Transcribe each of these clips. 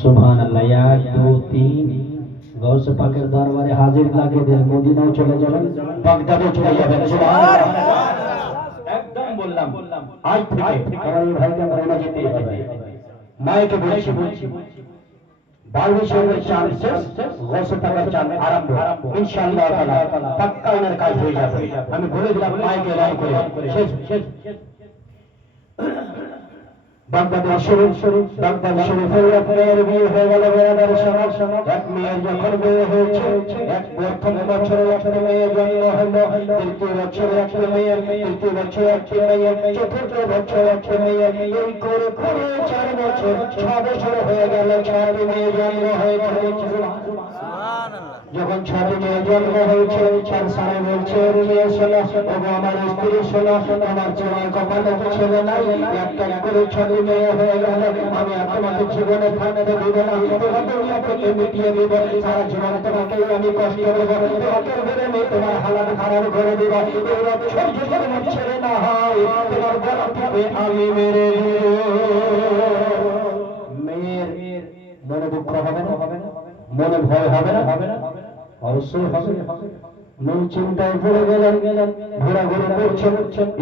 সুবহান আল্লাহ। 1 2 3 গৌস পাকের দরবারে হাজির লাগে দেন, মদিনাও চলে যাবেন, বাগদাদও চলে যাবেন। সুবহানাল্লাহ। একদম বললাম আজ থেকে আমার এই ভাইকে মদিনা যেতেই হবে। মাইকে বলছি 22 চান্সেস গৌস পাকের চান আরম্ভ ইনশাআল্লাহ তাআলা পাক্কা এর কাজ হয়ে যাবে। আমি বলে দিলাম মাইকে এলান করে শেষ বাগদাদের বাগদাদ শরীফের আপনার বিয়ে হয়ে গেল বেড়াদার সমাজ। এক মেয়ের যখন বিয়ে হয়েছে, এক প্রথম বছরে একটা মেয়ের জন্ম হলো, দ্বিতীয় বছরে একটা মেয়ের, তৃতীয় বছরে একটা মেয়ের, চতুর্থ বছরে একটা মেয়ের, এই করে করে 4 বছর 6 বছর হয়ে গেল, 6টি মেয়ে জন্ম হয়েছে। যখন 6টি মেয়ে জন্ম হয়েছে, চার সালে বলছে মেয়ে শোনো, ওগো আমার স্ত্রী শোনো, আমার ছেলে কপালে ছেলে নাই, একটা করে 6টি মেয়ে হয়ে গেল, আমি আর তোমাকে জীবনে থাকতে দেব না, তোমাকে দুনিয়াকে মিটিয়ে দেব, সারা জীবন তোমাকে আমি কষ্ট দেব, তোমাকে ঘরে নেই, তোমার হালাত খারাপ করে দেব, এই বছর যদি তোমার ছেলে না হয়, তোমার গলাটিকে আমি মেরে মেয়ের মনে দুঃখ হবে না, মনে ভয় হবে না? অবশ্যই হবে। মেয়ে চিন্তায় পড়ে গেলেন, ঘোরাঘুরি করছেন,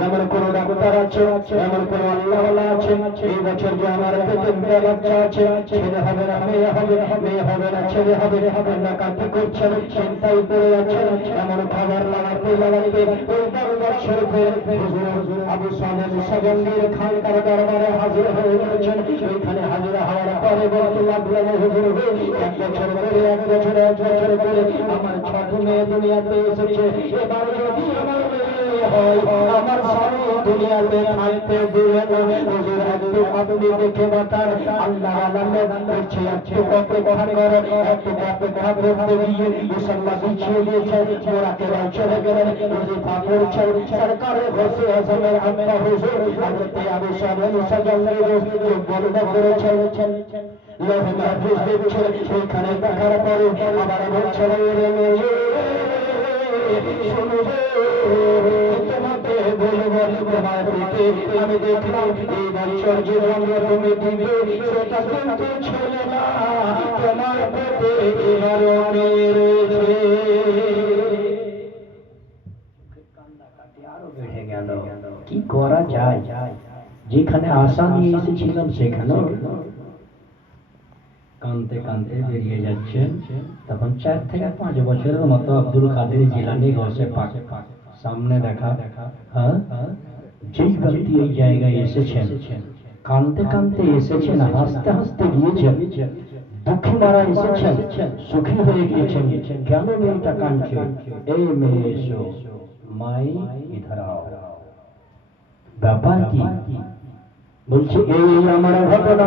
এমন কোন ডাক্তার আছে, এমন কোন আল্লাহওয়ালা আছে, এই বছর যে আমার পেটে বাচ্চা আছে, ছেলে হবে না মেয়ে হবে, মেয়ে হবে না ছেলে হবে, না কাঁদতে করছেন, চিন্তায় পড়ে যাচ্ছেন, এমন খাবার লাগাতে ওই দরবার শরীফের হুজুর আবু সালেহ সাজনগীর খানকার দরবারে হাজির হয়ে গেছেন। ওইখানে হাজির হওয়ার পরে বলতে লাগলেন, হুজুর এক বছর করে আমার 6টি মেয়ে দুনিয়াতে এসেছে, এবার যদি আমার মেয়ে হয়, আমার স্বামী দুনিয়াতে থাকতে দিবে না, হুজুর একটু আপনি দেখে বাতান, আল্লাহ আল্লাহ করছে, একটু কপে কথা করে, একটু কপে কথা করতে গিয়ে মুসল্লা বিছিয়ে দিয়েছে, মোরাকে চলে গেলেন, হুজুর পড়ছেন, সরকারের ঘোষে আজমের আম্মা হুজুর হযরত আবু সালেহ সাজনগীর বর্ণনা করেছেন। লোহে মাহফুজ দেখছে, সেইখানে দেখার পরে আবার বলছে রে মেয়ে শোনো, তোমাকে বলবো তোমার পেটে আমি দেখলাম এই বছর যে রঙ তুমি দিবে সেটা কিন্তু ছেলে না, তোমার পেটে এবারও মেয়ে রয়েছে। আরো বেড়ে গেল, কি করা যায়? যেখানে আশা নিয়ে এসেছিলাম সেখানেও কানতে কানতে বেরিয়ে যাচ্ছেন। তখন 4 থেকে 5 বছরের মতো আব্দুল কাদের জিলানী গৌসে পাক সামনে দেখা। হ্যাঁ, যেই ব্যক্তি এই জায়গায় এসেছেন, কানতে কানতে এসেছেন, হাসতে হাসতে গিয়েছেন, দুঃখী মারা এসেছেন, সুখী হয়ে গিয়েছেন। কেন মেয়েটা কাঁদছে? এই মেয়ে এসো, মাই ইধার আও। ব্যাপার কি? বলছে এই আমার ঘটনা,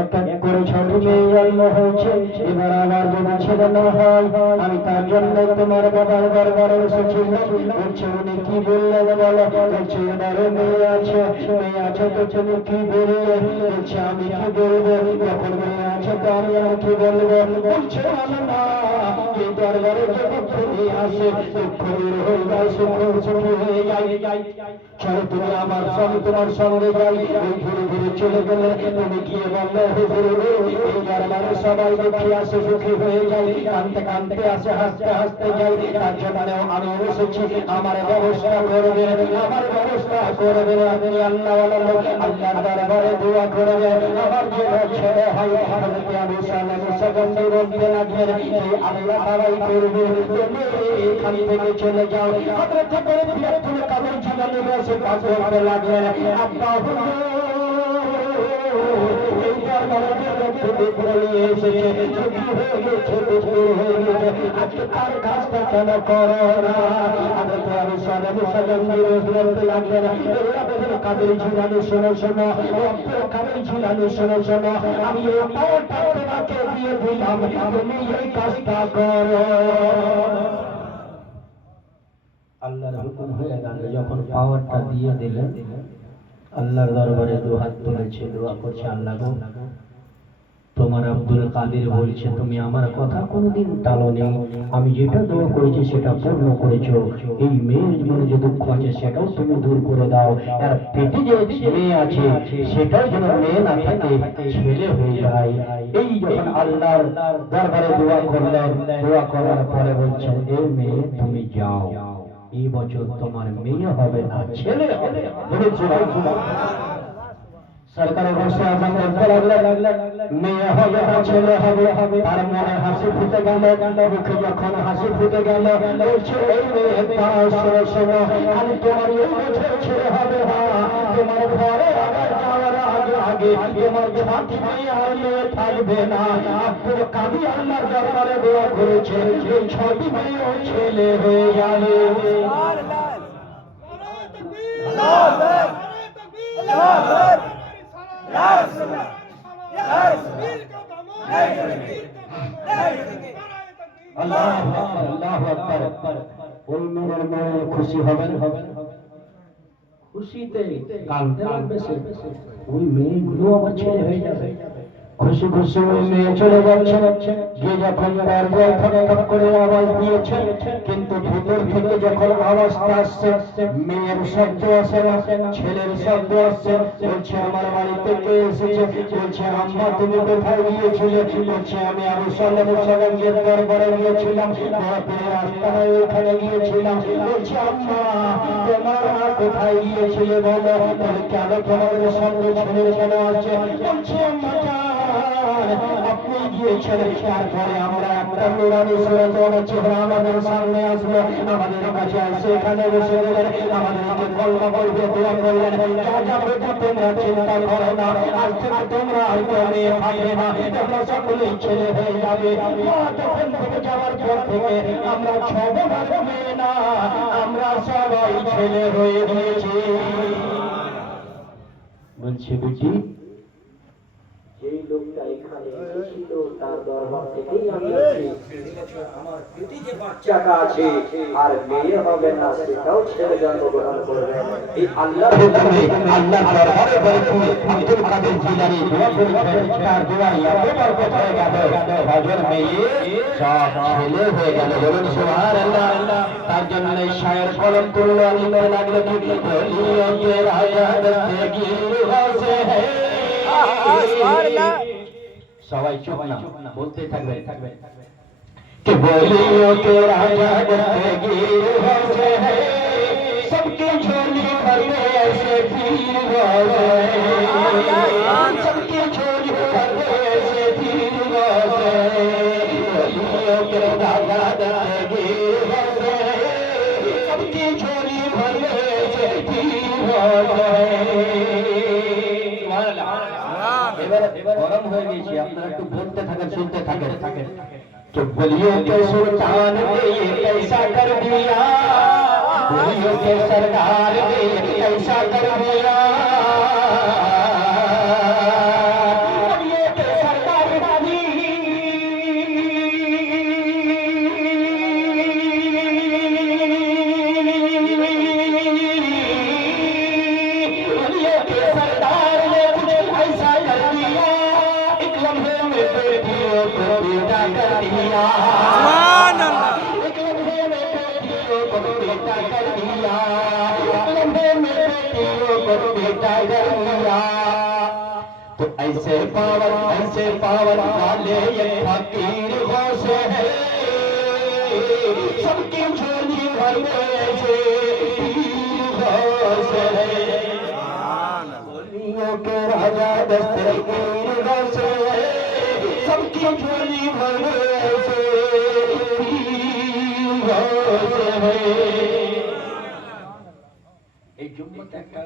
এক এক করে 6টি মেয়ে জন্ম হয়েছে, এবার আমার যদি ছেলে না হয়, আমি তার জন্য তোমার বাবার দরবারে এসেছিলাম। বলছে উনি কি বললেন বলো? বলছে এবারে মেয়ে আছে তো তুমি কি বললে? বলছে আমি কি বলবো, যখন মেয়ে আছে তো আমি আর কি বলবো? বলছে না, এই দরবারে যখন তুমি আসে দুঃখ দূর হয়ে যায়, সুখী হয়ে যায়। চলো তুমি আমার সঙ্গে, তোমার সঙ্গে যাই। ওই ঘুরে ঘুরে চলে গেলে, তুমি গিয়ে বললে হুজুর এই দরবারে সবাই দেখি আসে সুখী হয়ে যাই, কানতে কানতে আসে, হাসতে হাসতে যাই, তার জন্য আমি এসেছি, আমার ব্যবস্থা করবে, আমার ব্যবস্থা করবে। আপনি আল্লাহওয়ালা লোক, আল্লাহর দরবারে দোয়া করবে, আমার যেন ছেলে হয়। হযরত আবু সালেহ সাজনগী বলতে লাগলেন, এই আল্লাহ তাআলাই করবে, তুমি এখান থেকে চলে যাও। হযরত আব্দুল কাদের জিলানী বসে কাজ করতে লাগলেন, আব্বা হুজুর এই দরবারে এসেছে, ছুটি হয়ে গেছে, দুপুর হয়ে গেছে, আজকে তার কাজটা কেন করো না? হযরত আবু সালেহ সাজনগী বলতে লাগলেন, আব্দুল কাদের জিলানী শোনো শোনো, আব্দুল কাদের জিলানী শোনো শোনো, আমি এই পাওয়ারটা তোমাকে দিয়ে দিলাম, তুমি এই কাজটা করো। আল্লাহর হুকুম হয়ে গেল। যখন পাওয়ারটা দিয়ে দিলেন, আল্লাহর দরবারে দুহাত তুলেছে, দোয়া করছে, আল্লাহ গো তোমার আব্দুল কাদের বলছে তুমি আমার কথা কোনোদিন টালোনি, আমি যেটা দোয়া করেছি সেটা পূর্ণ করেছো। এই মেয়ের জীবনে যে দুঃখ আছে সেটাও তুমি দূর করে দাও, আর পেটে যে মেয়ে আছে সেটাও যেন মেয়ে না থাকে, ছেলে হয়ে যায়। এই যখন আল্লাহর দরবারে দোয়া করলেন, দোয়া করার পরে বলছেন এই মেয়ে তুমি যাও, এই বছর তোমার মেয়ে হবে না ছেলে হবে। সরকারের বসে আজান করতে লাগলেন, মেয়ে হবে না ছেলে হবে। তার মনে হাসি ফুটে গেল, মুখে যখন হাসি ফুটে গেল বলছে এই মেয়ে শোনো শোনো, আমি তোমার এই বছর ছেলে হবে না, তোমার ঘরে আবার যাওয়ার আগে আগে তোমার ছাতি মেয়ে আর মেয়ে থাকবে না। পুরো কাবি আল্লাহর দরবারে দোয়া করেছে এই ছটি মেয়েও ছেলে হয়ে যাবে। ওই মেয়ের মনে খুশি হবেন, খুশিতে কাঁদতে লাগবে সে, ওই মেয়েগুলো আমার ছেলে হয়ে যাবে। খুশি খুশি ওই মেয়ে চলে যাচ্ছে, গিয়ে যখন দরজায় ঠক করে আওয়াজ দিয়েছে, কিন্তু ভিতর থেকে যখন আওয়াজটা আসছে মেয়ের শব্দ আসে না, ছেলের শব্দ আসছে। বলছে আমার বাড়িতে কে এসেছে? বলছে আম্মা তুমি কোথায় গিয়েছিলে? বলছে আমি আবু সাল্লামের সঙ্গে দরবারে গিয়েছিলাম, রাস্তায় ওখানে গিয়েছিলাম। বলছে আম্মা তোমার মা কোথায় গিয়েছিলে বলো, কেন তোমাদের সঙ্গে ছেলের কেন আছে? বলছে আম্মা আপনি গিয়েছেন, তারপরে আমরা একটা নুরানি সুরত চেহারা আমাদের সামনে আসলো, আমাদের কাছে আসে এখানে বসে গেলেন, আমাদেরকে কলমা বলতে দোয়া করলেন। যা যা বেটা তোমরা চিন্তা করো না, আজ থেকে তোমরা হয়তো মেয়ে থাকবে না, তোমরা সকলেই ছেলে হয়ে যাবে। তখন থেকে যাওয়ার পর থেকে আমরা 6 বার মেয়ে না, আমরা সবাই ছেলে হয়ে গিয়েছি। বলছে বুঝি যেই লোকটা এখানে এসেছিল তার দরবার থেকেই আমি আমার পেটে যে বাচ্চাটা আছে আর মেয়ে হবে না সেটাও ছেলে জন্মগ্রহণ করবে। এই আল্লাহর হুকুমে আল্লাহর দরবারে বলতে আব্দুল কাদের জিলানী দোয়া করেছেন, তার দোয়া এতবার কোথায় গেল, হযরত মেয়ে সব ছেলে হয়ে গেল। বলুন সুবহানাল্লাহ। তার জন্য শায়ের কলম তুললো, লিখতে লাগলো কি বলিও কে রাজা দস্তগীর হসে হে। সবাই চুপ না, বলতে থাকবে कि बोलियों के राजा दस्तगीर होते हैं, सबकी झोली भर में ऐसे पीर होते हैं, सबकी झोली भर में ऐसे पीर होते हैं। बोलियों के राजा दस्तगीर होते हैं, सबकी झोली भर में ऐसे पीर होते हैं। गरम हो गई, আপনারা একটু বলতে থাকেন, শুনতে থাকেন। तो बोलियो के सुल्तान ने ये कैसा कर दिया, बोलियो के सरदार ने ये कैसा कर दिया, बोलियो के सरदार ने बोलियो के सरदार ने कुछ ऐसा कर दिया, एक लम्हे में बेटियों को बेटा कर दिया, सुभान अल्लाह, एक लम्हे में बेटियों को बेटा कर दिया, एक लम्हे में बेटियों को बेटा कर दिया। तो ऐसे पावर वाले ये फकीर होश है, सबकी झोली भर में ऐसे पीर होश है। बोलियों के राजा दस्तगीर होश है, सबकी झोली भर में ऐसे पीर होश है। এই জুম্মাতে একটা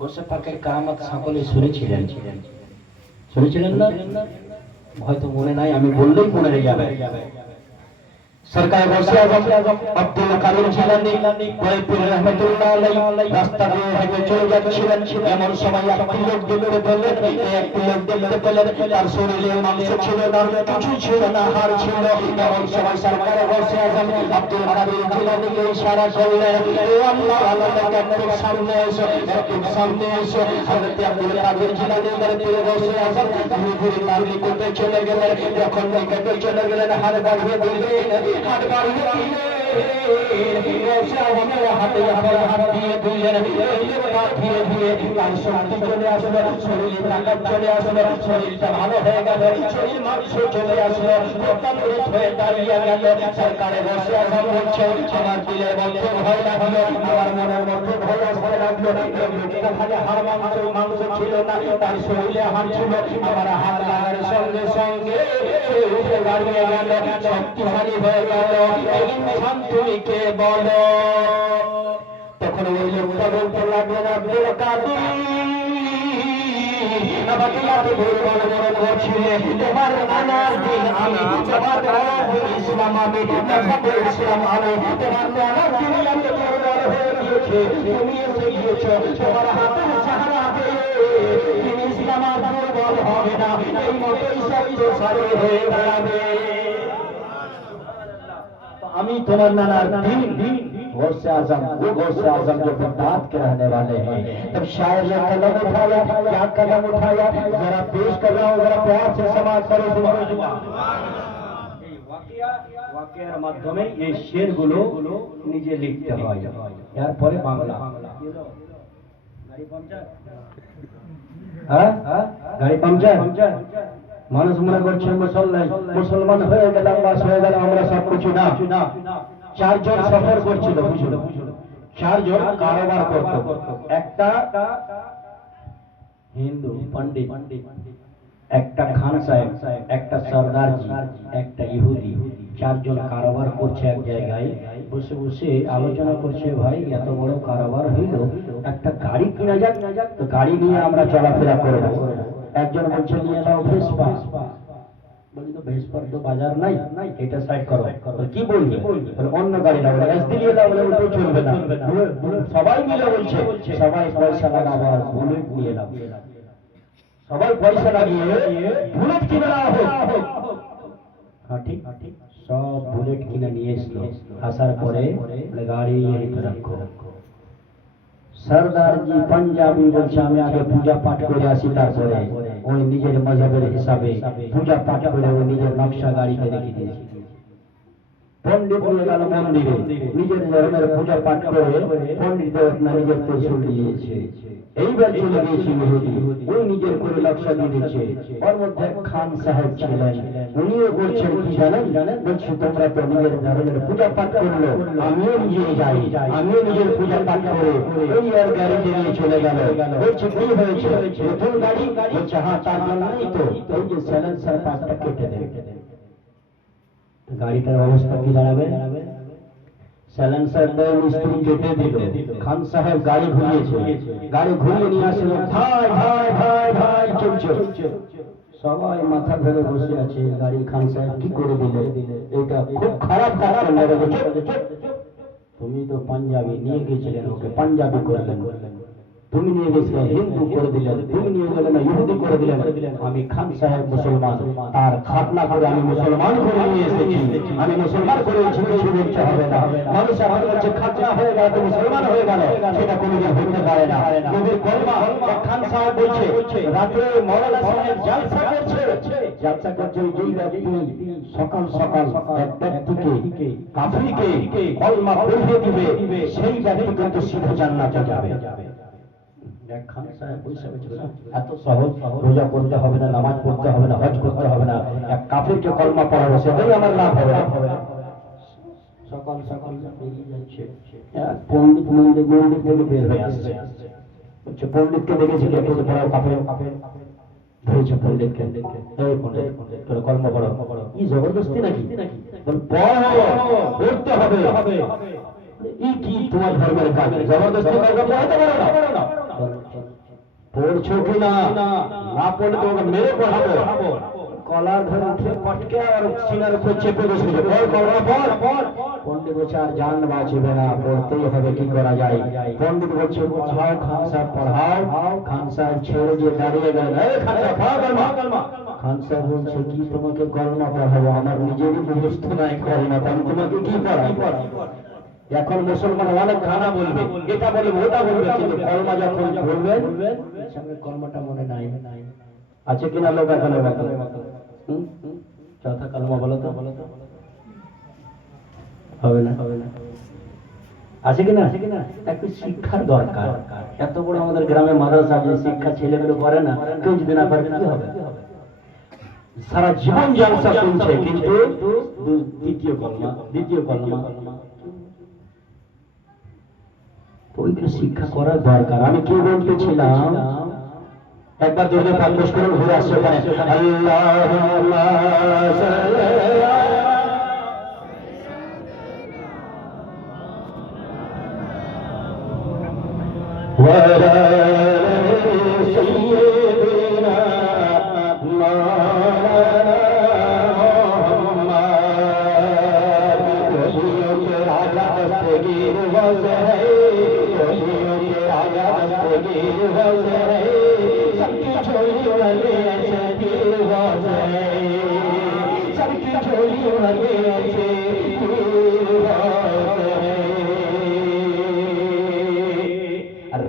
বসে পাকের কারামাত সকলে শুনেছিলেন না? হয়তো মনে নাই, আমি বললেই মনে যাবে। सरकार गौसे आजम अब्दुल कादिर जिलानी बड़े पीर रहमतुल्लाह अलैहि रास्ता দিয়ে হেঁটে চলে যাচ্ছিলেন এমন সময় একটি লোক দেখতে পেলেন একটি লোক দেখতে পেলেন তার শরীরে মাংস ছিল না কিছু ছিল না হাড় ছিল এমন সময় সরকার গৌসে আজম আব্দুল কাদির জিলানীকে ইশারা করলেন ও আল্লাহ আল্লাহর একটু সামনে এসো হযরত আব্দুল কাদির জিলানী এর পীর গৌসে আজম ধীরে ধীরে তার নিকটে চলে গেলেন যখন নিকটে চলে গেলেন হাড় বাড়িয়ে দিলেন হাত বাড়িয়ে শরীরটা ভালো হয়ে গেল শরীর মাংস চলে আসলো হয়ে দাঁড়িয়ে গেল সরকারে বসে আসাম বলছে আমার দিলের মধ্যে ভয় লাগলো আমার মনের মধ্যে ভয় আসতে লাগলো হাড় মাংস ছিল না তার শরীরে হাত ছিল আমার হাত লাগার সঙ্গে সঙ্গে উঠে দাঁড়িয়ে গেল শক্তিশালী হয়ে গেল তুমি কে বলো তখন ওই লোকটা বলতে লাগলেন আব্দুল কাদির আমাকে এত দুর্বল মনে করছিলে তোমার নানার দিন আমি তোমার নানার দিন ইসলাম আমি ইসলাম আমি তোমার নানার দিন এত দুর্বল হয়ে গিয়েছে তুমি এসে গিয়েছো তোমার হাতের সাহারাতে দিন ইসলাম আর দুর্বল হবে না এই মতোই শক্তিশালী হয়ে দাঁড়াবে আমি तुम्हार नानार दिन गौसे आजम वो गौसे आजम जो बगदाद के रहने वाले हैं तब शायर ने कदम उठाया क्या कदम उठाया जरा पेश कर रहा हूँ जरा प्यार से समाज करो वाकयार माध्यमे এই শেরগুলো নিজে লিখতে হয় এরপরে বাংলা গাড়ি পাঞ্চার গাড়ি পাঞ্চার মানুষ মনে করছে মুসলমান হয়ে গেলাম বাস হয়ে গেল আমরা সব কিছু না চারজন সফর করছিল বুঝলো চারজন কারবার করতো একটা হিন্দু পণ্ডিত একটা খান সাহেব একটা সরদার একটা ইহুদি চারজন কারবার করছে এক জায়গায় বসে বসে আলোচনা করছে ভাই এত বড় কারবার হইল একটা গাড়ি কিনা যাক তো গাড়ি নিয়ে আমরা চলাফেরা করবো একজন বলছে নিয়ে নাও ভেসপা বলি তো ভেসপার তো বাজার নাই এটা সাইড করো কি বলবি অন্য গাড়ি নাও এসডি নিয়ে নাও বলে ওটা চলবে না সবাই মিলে বলছে সবাই পয়সা লাগাবো আর বুলেট নিয়ে নাও সবাই পয়সা লাগিয়ে বুলেট কিনে নাও হ্যাঁ ঠিক সব বুলেট কিনে নিয়ে এসলো আসার পরে গাড়ি এই তো রাখো सरदार जी पंजाबी বলছে আমি আগে পূজা পাঠ করে আসি তারপরে ওই নিজের মযহবের হিসাবে পূজা পাঠ করে ওই নিজের নকশা গাড়িতে রেখে দিয়েছে পণ্ডিত বলে গেল মন্দিরে নিজের ধর্মের পূজা পাঠ করে পণ্ডিত নিজের ত্রিশূল দিয়েছে এইবার চলে গিয়েছি ইহুদি ওই নিজের করে নকশা দিয়ে দিয়েছে ওর মধ্যে খান সাহেব ছিলেন উনিও বলছেন কি জানেন বলছে তোমরা তো নিজের ধর্মের পূজা পাঠ করলো আমিও নিজে যাই আমিও নিজের পূজা পাঠ করে ওই আর গাড়িতে নিয়ে চলে গেল বলছে কি হয়েছে নতুন গাড়ি বলছে হ্যাঁ তার জন্যই তো ওই যে সাইলেন্সার পাশটা কেটে দেবে গাড়িটার অবস্থা কি দাঁড়াবে সাইলেন্সার দেয় মিস্ত্রি কেটে দিল খান সাহেব গাড়ি ঘুরিয়েছে গাড়ি ঘুরিয়ে নিয়ে আসলো ভাই ভাই ভাই ভাই চলছে সবাই মাথা ধরে বসে আছে গাড়ি খান সাহেব কি করে দিলে এটা খুব খারাপ তুমি তো পাঞ্জাবি নিয়ে গেছিলেন ওকে পাঞ্জাবি করলেন তুমি নিয়ে গেছিলে হিন্দু করে দিলেন তুমি নিয়ে গেলে না ইহুদি করে দিলেন আমি খান সাহেব মুসলমান তার খাতনা করে আমি মুসলমান করে নিয়ে এসেছি আমি মুসলমান করে কিছু বলতে হবে না মানুষ এখন বলছে খাতনা হয়ে গেল তো মুসলমান হয়ে গেল সেটা কোনোদিন হতে পারে না নবীর কলমা খান সাহেব বলছে রাতে মওলানা সাহেব জালসা করছে যেই ব্যক্তি সকাল সকাল এক ব্যক্তিকে কাফিরকে কলমা পড়িয়ে দিবে সেই ব্যক্তি কিন্তু সিধা জান্নাতে যাবে খান সাহেব বসে এত সহজ রোজা করতে হবে না নামাজ পড়তে হবে না হজ করতে হবে না এক কাফিরকে কলমা পড়াবো সেটাই আমার লাভ হবে সকাল সকাল বেরিয়ে যাচ্ছে পণ্ডিত মন্দির থেকে বের হয়ে আসছে বলছে পণ্ডিতকে দেখেছি কে বলছে পড়াও কাফের ধরেছে পণ্ডিতকে এই পণ্ডিত তোর কলমা পড়াও কি জবরদস্তি নাকি পড়তে হবে এই কি তোমার ধর্মের কাজ জবরদস্তি কলমা পড়াতে পারো না পড়ছো কি না না পড়লে তোমাকে মেরে পড়াবো कॉलर धरे उठे पटके और सीनार ऊपर চেপে বসেছে বল কলমা পড় পণ্ডিত বলছে আর জান বাঁচবে না পড়তেই হবে কি করা যায় পণ্ডিত বলছে পড়াও খান সাহেব ছেড়ে দিয়ে দাঁড়িয়ে গেলেন এই খান সাহেব পড়া কলমা খান সাহেব বলছে কি তোমাকে কলমা পড়াবো আমার নিজেরই মুখস্থ নাই কলমা আমি তোমাকে কি পড়াবো এখন মুসলমান অনেক খানা বলবে এটা বলবে ওটা বলবে কিন্তু কলমা যখন বলবে সঙ্গে কলমাটা মনে নাই আছে কিনা লোক এখন চৌথা কলমা বলো তো হবে না আছে কিনা একটু শিক্ষার দরকার এত বড় আমাদের গ্রামে মাদ্রাসা যে শিক্ষা ছেলেগুলো করে না কেউ যদি না পারে কি হবে সারা জীবন জলসা শুনছে কিন্তু দ্বিতীয় কলমা ওইগুলো শিক্ষা করার দরকার আমি কি বলতেছিলাম একবার দুর্গে পাঠ করুন ঘুরে আসছে ওখানে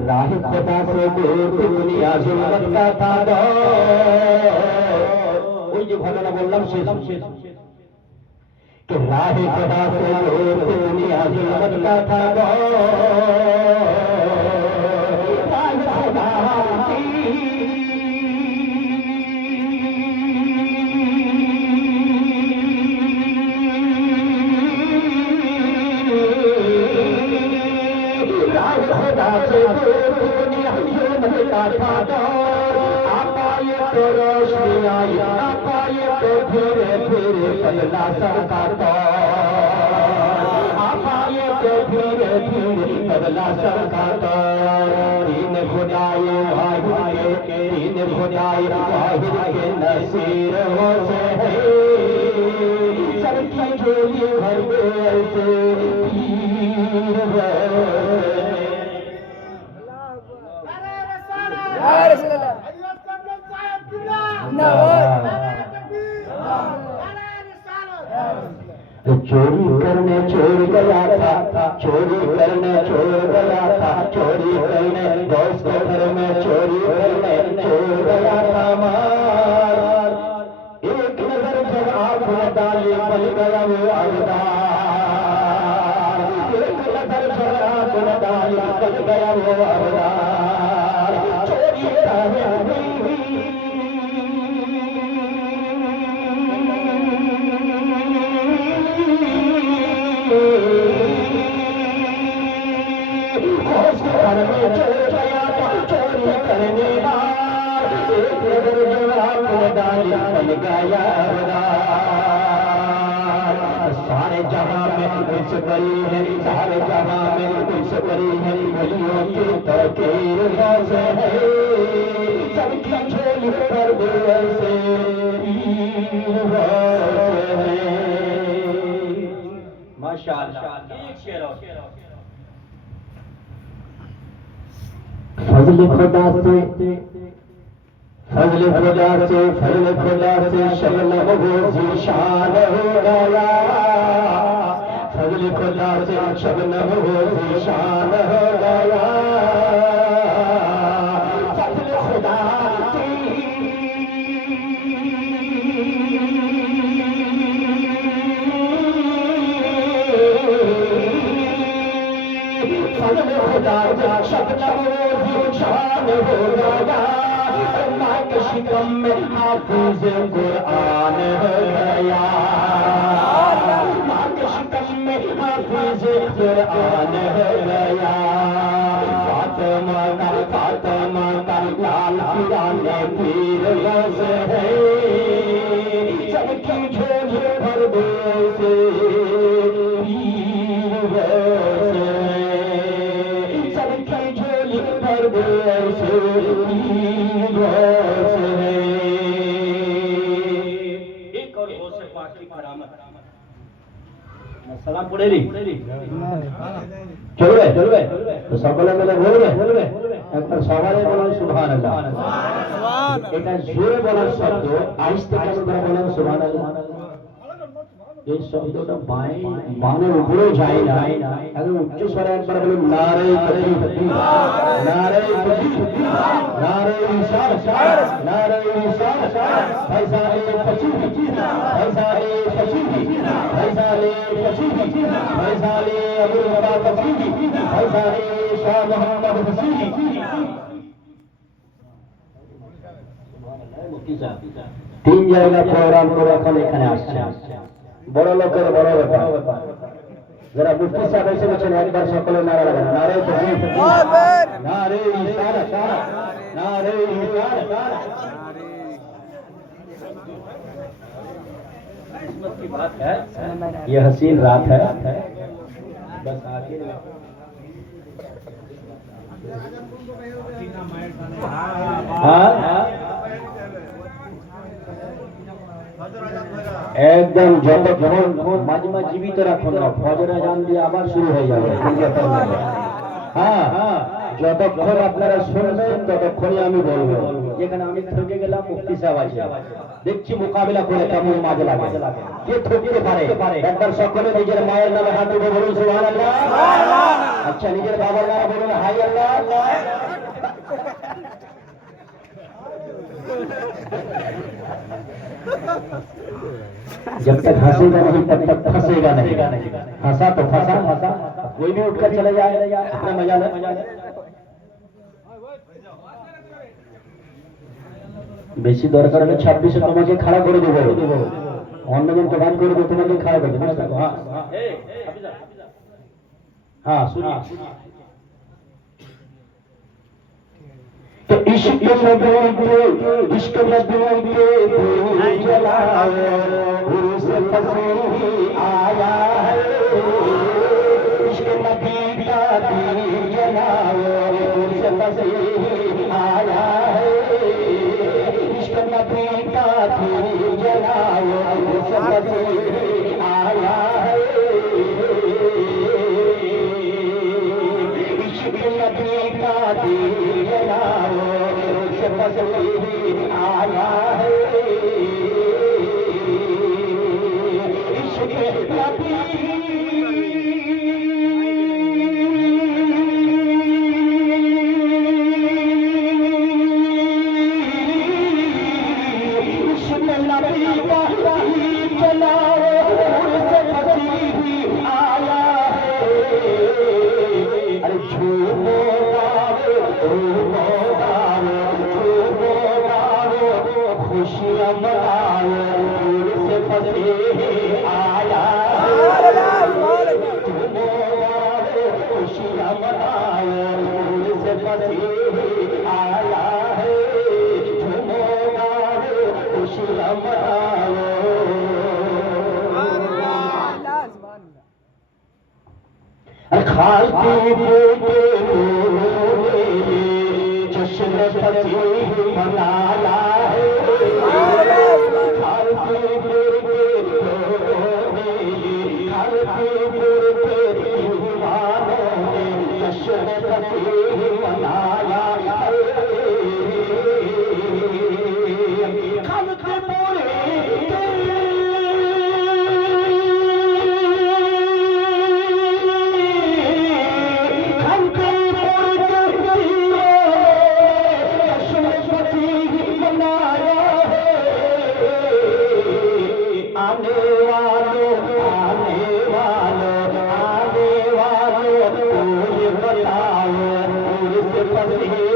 राह खुदा से दूर दुनिया जुल्मत का था ওই যে ঘটনা বললাম শেষ कि राह खुदा से दूर दुनिया जुल्मत का था बदला सबका धीरे धीरे बदला सबका तीन खुदाई वाहिद के तीन खुदाई वाहिद के नसीर हो से सबकी झोली भर गए से पीर चोरी करने चोर गया था चोरी करने चोर गया था चोरी करने दोस्त के घर में चोरी करने चोर गया था मार एक नजर जब आँख में डाली बन गया वो आगदार एक नजर जब आँख में डाली बन गया वो आगदार चोरी करने चोरी करने सारे जहां में कुछ बड़ी है सारे जहां में कुछ बड़ी है गलियों की तकीर है सबकी झोली पर से माशाअल्लाह फजल खुदा से शबनम वो ज़ीशान हो गया फजल खुदा से शबनम वो ज़ीशान हो गया फजल खुदा फजल खुदा से शबनम वो शान हो गया शिकम में हाफिज कुरान हो गया शिकम में हाफिज कुरान हो गया फातिमा का लाल पिराने पीर बस है सबकी झोली भर दे से पीर बस है सबकी झोली भर दे से पीर बस সালাম পড়েলি চলবে চলবে তো সকলে মিলে বলবে বলবে একবার সবাই বলুন সুবহানাল্লাহ এটা জোরে বলার শব্দ আস্তে কেন করে বলেন সুবহানাল্লাহ এই শব্দটা বানের উপরে যায় না একদম উচ্চ স্বরে একবার বলুন নারে তাকবীর নারে তাকবীর নারে রিসালাত নারে রিসালাত ফয়সালে ফসিহ ফয়সালে ফসিহ ফয়সালে ফসিহ ফয়সালে আবুল বাবা ফসিহ ফয়সালে শাহ মোহাম্মদ ফসিহ তিন জায়গা প্রোগ্রাম করে এখন এখানে আসছে বড় লোকের বড় ব্যাপার যারা মুফতি সাহেব এসে বলছেন একবার সকলে নারা লাগান নারে তাকবীর নারে রিসালাত नारे किस्मत की बात है ये हसीन रात है बस आखिर একদম যতক্ষণ মাজমা জীবিত রাখুন না ফজর আজান দিয়ে আবার শুরু হয়ে যাবে হ্যাঁ যতক্ষণ আপনারা শুনবেন ততক্ষণই আমি বলবো যেখানে আমি ঠকে গেলাম মুফতি সাহেব আছে দেখছি মোকাবিলা করে কেমন মাঝে লাগে কে ঠকতে পারে একবার সকলে নিজের মায়ের নামে হাত তুলে বলুন সুবহানাল্লাহ আচ্ছা নিজের বাবার নামে বলুন হাই আল্লাহ जब तक हंसेगा नहीं तब तक फंसेगा नहीं हंसा तो फंसा कोई भी उठकर चले जाए अपना मजा ले বেশি দরকার হলে 26 তোমাকে খাড়া করে দেবো অন্যজন তো বাদ করে দেবো তোমাকে খাড়া করে দেবো হ্যাঁ শুনি तो इश्क नबी के जलाओ उर्स फसीह आया है इश्क नबी का जलाओ उर्स फसीह आया है इश्क नबी का जलाओ उर्स फसीह आया है इश्क नबी का आया है इश्क़ नबी इश्क़ नबी का जलाओ उर्स फसीह आया है अरे झूमो खुशियाँ मनाओ उर्स फसीह आया खुशियाँ मनाओ उर्स फसीह आया है झूमो गाओ खुशियाँ मनाओ खालती बेटे जश्न फसीह मनाया है सजाओ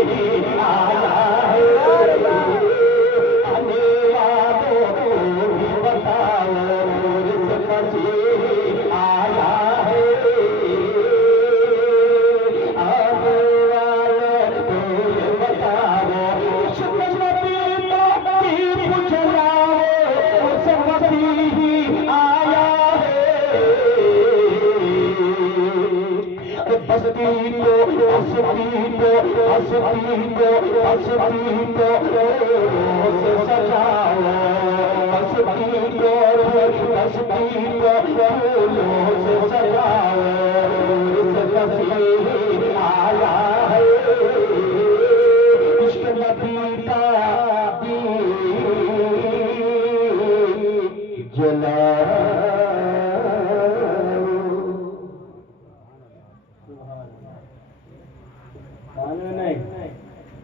नहीं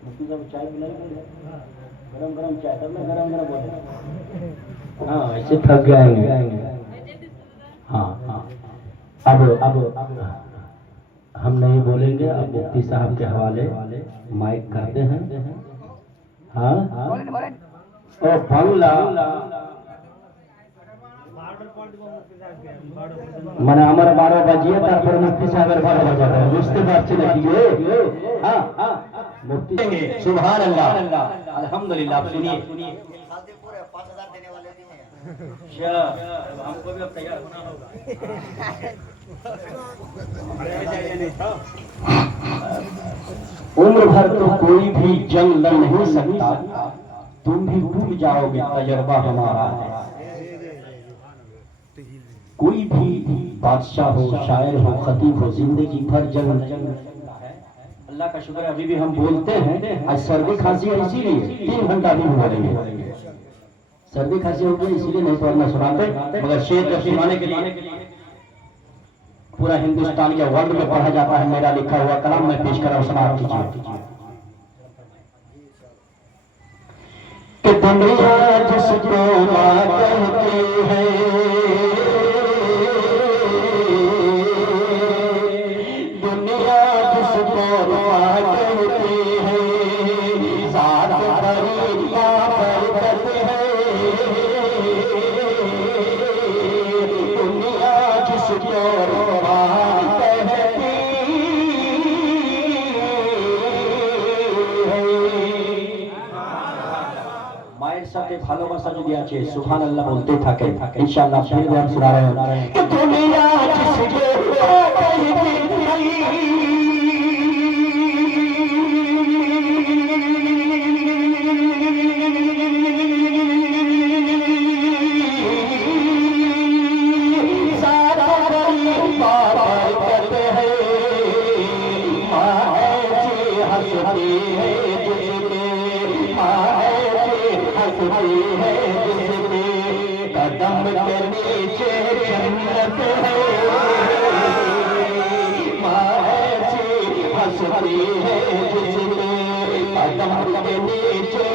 मुफ्ती साहब चाय पिलाएंगे, गरम गरम चाय, तब मैं गरम गरम बोले। हाँ ऐसे थक जाएंगे। हाँ हाँ अब हम नहीं बोलेंगे, अब मुफ्ती साहब के हवाले माइक करते हैं। हाँ ओ बांग्ला মানে আমার 12 বাজিয়ে তারপরে মুফতি সাহেবের 12 বাজাবে, বুঝতে পারছি নাকি গো? हाँ हाँ मुफ्ती सुभान अल्लाह अल्हम्दुलिल्लाह। आप सुनिए, पूरे 5000 देने वाले भी हैं, हमको भी अब तैयार होना होगा। उम्र भर तो कोई भी जंग लड़ नहीं सकता, तुम भी भूल जाओगे तजर्बा हमारा है। कोई भी बादशाह हो, शायर हो, खतीब हो, जिंदगी भर जंग अल्लाह का शुक्र है अभी भी हम बोलते हैं। आज सर्दी खांसी है इसीलिए 3 घंटा भी हुआ नहीं है, सर्दी खांसी हो गई इसीलिए नहीं पढ़ना सुनाते, मगर शेर जब सुनाने के लिए पूरा हिंदुस्तान या वर्ल्ड में पढ़ा जाता है। मेरा लिखा हुआ कलाम मैं पेश कर रहा हूं, समाप्त कीजिए। कि दुनिया जिसको मां कहती है, दुनिया जिसको मां कहती है, जात बड़ी बरकत है। दुनिया जिसको সাথে ভালোবাসা যদি আছে সুবহানাল্লাহ বলতে থাকে, ইনশাআল্লাহ ফির हम सुना रहे हैं कि दुनिया जिसको कदम के नीचे जन्नत है, माँ ऐसी हंसती है जिसके कदम के नीचे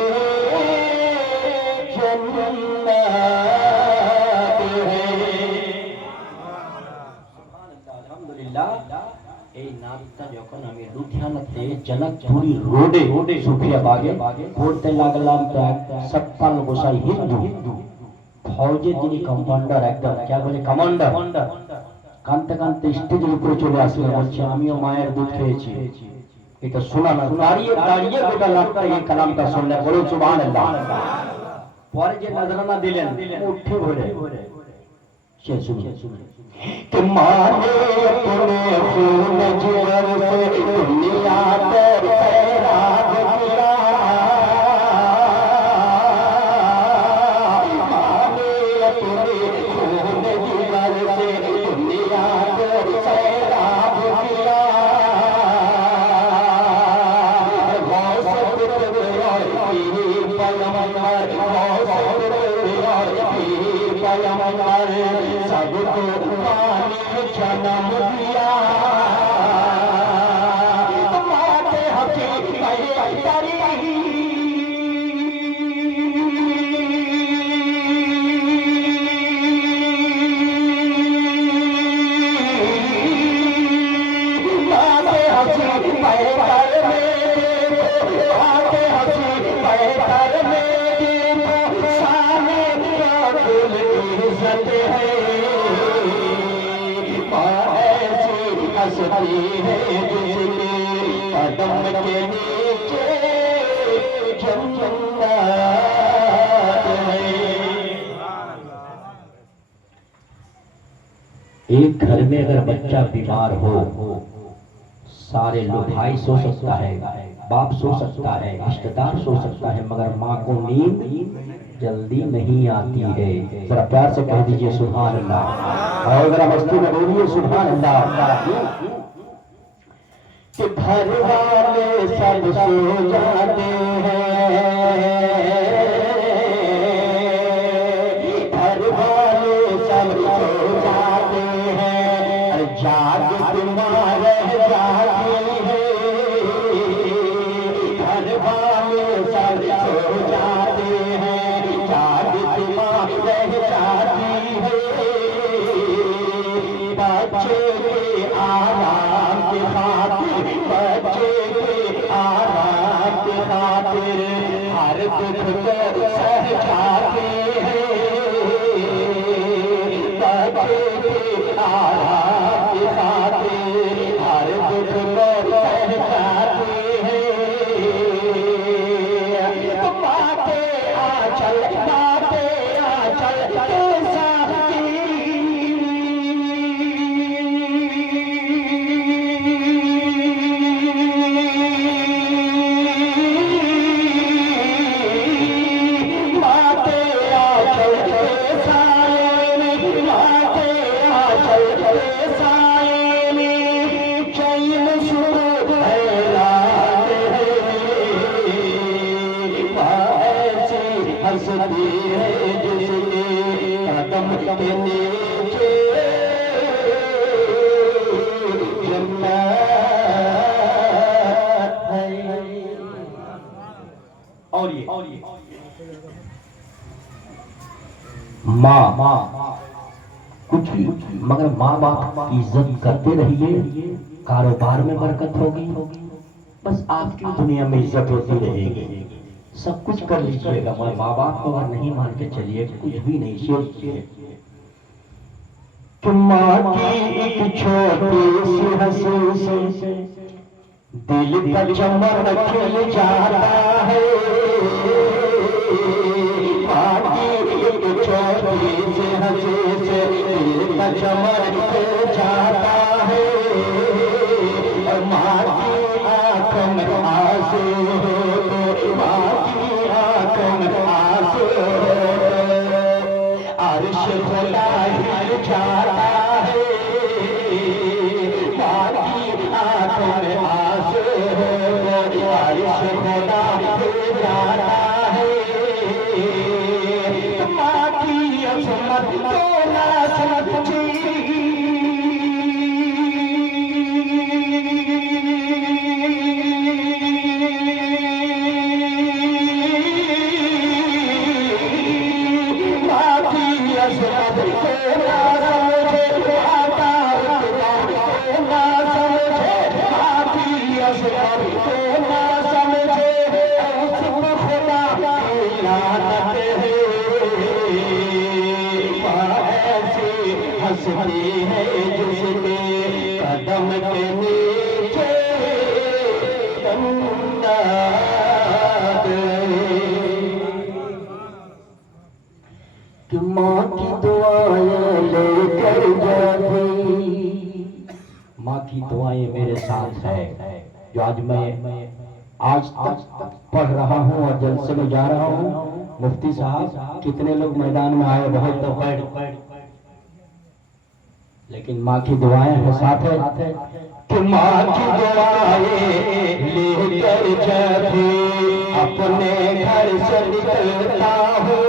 जन्नत है। अल्हम्दुलिल्लाह। এই নামটা যখন আমি লুধিয়ানাতে জনকপুরি রোডে সুফিয়া বাগে পড়তে লাগলাম, সত্তাল গোসাই হিন্দু ফৌজের যিনি কমান্ডার, একদম क्या বলে কমান্ডার, কানতে কানতে স্টেজের উপরে চলে আসলেন, বলছে আমিও মায়ের দুধ খেয়েছি। এটা শোনা না, দাঁড়িয়ে দাঁড়িয়ে গোটা লাখটা এই কালামটা শুনলে বলুন সুবহানাল্লাহ। পরে যে নজরানা দিলেন উঠে ভরে সে শুনে कि माने अपने खून जिगर से दुनिया पर सैराब किया, माने अपने खून जिगर से दुनिया पर सैराब किया। सबको जन्म दिया माते हंसती है जिसके कदम के नीचे जन्नत है। एक घर में अगर बच्चा बीमार हो, सारे लोग, भाई सो सकता है, बाप सो सकता है, रिश्तेदार सो सकता है, मगर माँ को नींद जल्दी नहीं आती है। जरा प्यार से कह दीजिए सुभान अल्लाह, और जरा मस्ती में बोलिए सुभान अल्लाह। कि घर वाले सब सो जाते हैं, घर वाले आंचल बाटे आंचल के साथी बाटे आंचल के साए में बाटे आंचल के साए में चैन शुरू है रात है ऐसी हंसती है जिसके कदम के नीचे जन्नत है। और ये माँ कुछ भी मगर माँ बाप की इज्जत करते रहिए, कारोबार में बरकत होगी, बस आपकी दुनिया में इज्जत होती रहेगी। सब कुछ कर लीजिएगा मगर माँ बाप को अगर नहीं मान के चलिए कुछ भी नहीं सोचिए। कि माँ की एक छोटी सी हंसी से दिल का चमन खिल जाता है। माँ की एक छोटी सी हंसी से दिल का चमन खिल जाता है। और माँ की आँख में आंसू हो तो माँ की आँख में आंसू हो अर्श खुदा हिल जाता है। माँ की आँख में आंसू हो अर्श खुदा हिल जाता है। माँ की अजमत तो ना समझी हंसती है जिसके कदम के नीचे जन्नत कि माँ की दुआएं लेकर जाती। माँ की दुआएं मेरे साथ है जो आज तक पढ़ रहा हूँ और जलसे में जा रहा हूँ। मुफ्ती साहब कितने लोग मैदान में आए, बहुत तो बैठ लेकिन माँ की दुआएं है साथ है। कि माँ की दुआएं लेकर जाती अपने घर से निकलता हूँ।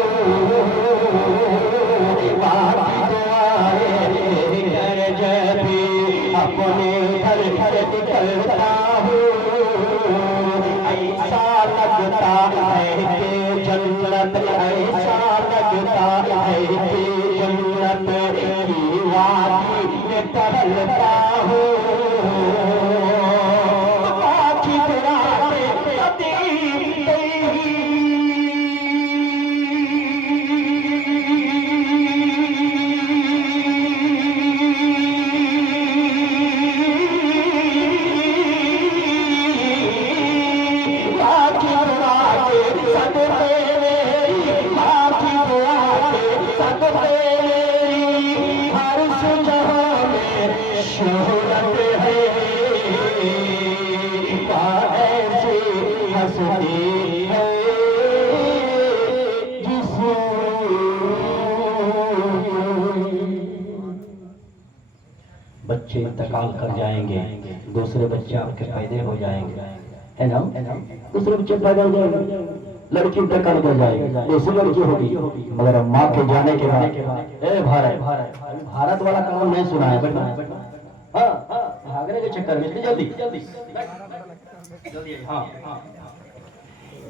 माँ की दुआएं लेकर जाती अपने घर से निकलता हूँ। ऐसा लगता है कि जन्नत ऐसा लगता है कि जन्नत की वादी में टहलता हूँ। बाकी दुआएं कभी शोहरत है ऐसी हंसती है जिसे बच्चे इंतकाल कर जाएंगे, दूसरे बच्चे आपके पैदा हो जाएंगे, है ना? दूसरे बच्चे पैदा हो जाएंगे, लड़की इंतकाल कर जाएगी, दूसरी लड़की होगी, मगर माँ के जाने के बाद भारत वाला काम नहीं सुना है बेटा। हाँ भागने के चक्कर में जल्दी जल्दी हाँ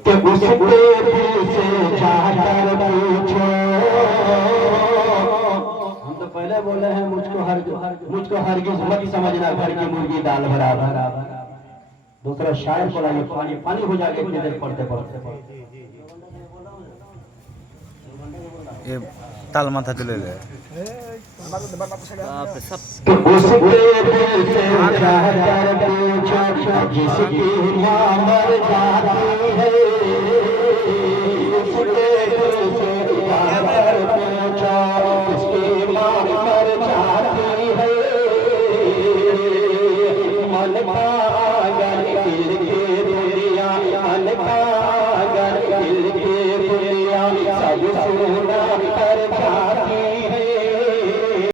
कि उसके दिल से जाकर पूछो। हम तो पहले बोले हैं मुझको हरगिज़ मत समझना घर की मुर्गी दाल बराबर। दूसरा शायर बोला ये पानी पानी हो जाएगा इतनी देर पढ़ते पढ़ते। ये ताल माथा चले गए जिसकी माँ मर जाती है